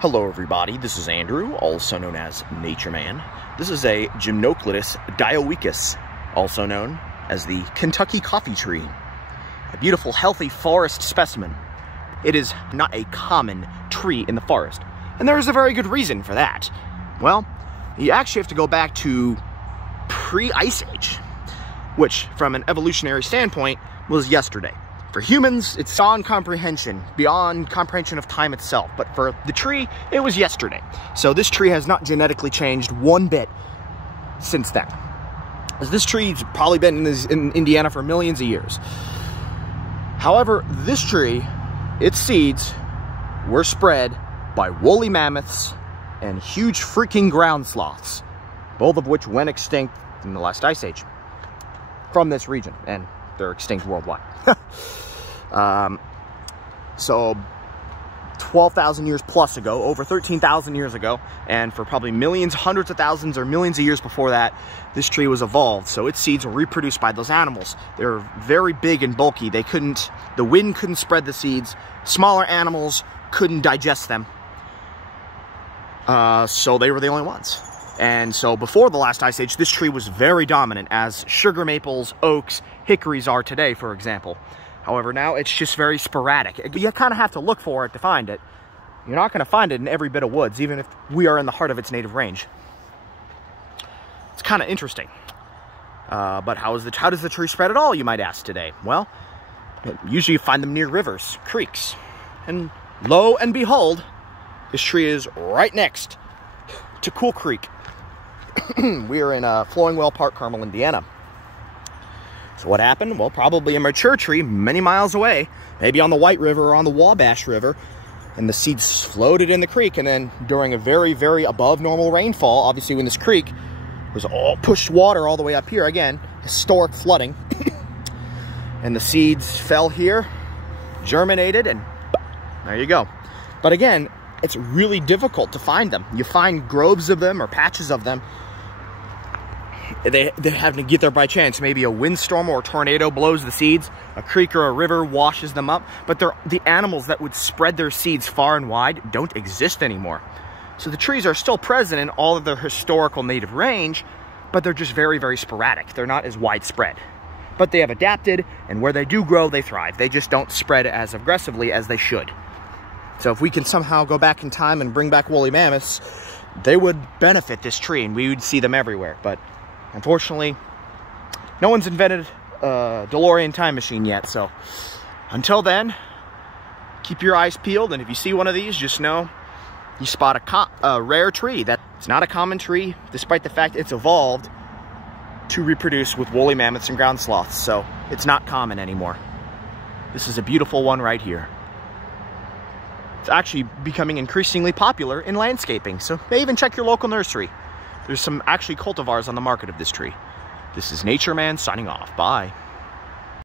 Hello everybody, this is Andrew, also known as NatureMan. This is a Gymnocladus dioicus, also known as the Kentucky coffee tree. A beautiful, healthy forest specimen. It is not a common tree in the forest, and there is a very good reason for that. Well, you actually have to go back to pre-Ice Age, which, from an evolutionary standpoint, was yesterday. For humans, it's beyond comprehension of time itself. But for the tree, it was yesterday. So this tree has not genetically changed one bit since then. As this tree's probably been in Indiana for millions of years. However, this tree, its seeds were spread by woolly mammoths and huge freaking ground sloths, both of which went extinct in the last Ice Age from this region, and they're extinct worldwide. So 12,000 years plus ago, over 13,000 years ago, and for probably millions, hundreds of thousands, or millions of years before that, this tree was evolved. So its seeds were reproduced by those animals. They were very big and bulky. The wind couldn't spread the seeds. Smaller animals couldn't digest them. So they were the only ones. And so before the last Ice Age, this tree was very dominant, as sugar maples, oaks, hickories are today, for example. However, now it's just very sporadic. You kind of have to look for it to find it. You're not going to find it in every bit of woods, even if we are in the heart of its native range. It's kind of interesting. But how does the tree spread at all, you might ask today? Well, usually you find them near rivers, creeks. And lo and behold, this tree is right next to Cool Creek. We are in Flowing Well Park, Carmel, Indiana. So what happened? Well, probably a mature tree many miles away, maybe on the White River or on the Wabash River, and the seeds floated in the creek, and then during a very, very above normal rainfall, obviously when this creek was all pushed water all the way up here, again, historic flooding, and the seeds fell here, germinated, and there you go. But again, it's really difficult to find them. You find groves of them or patches of them. They happen to get there by chance. Maybe a windstorm or a tornado blows the seeds, a creek or a river washes them up, but the animals that would spread their seeds far and wide don't exist anymore. So the trees are still present in all of their historical native range, but they're just very, very sporadic. They're not as widespread. But they have adapted, and where they do grow, they thrive. They just don't spread as aggressively as they should. So if we can somehow go back in time and bring back woolly mammoths, they would benefit this tree, and we would see them everywhere. But unfortunately, no one's invented a DeLorean time machine yet. So until then, keep your eyes peeled. And if you see one of these, just know you spot a rare tree. That's not a common tree, despite the fact it's evolved to reproduce with woolly mammoths and ground sloths. So it's not common anymore. This is a beautiful one right here. It's actually becoming increasingly popular in landscaping, so may even check your local nursery. There's some actually cultivars on the market of this tree. This is NatureMan signing off. Bye.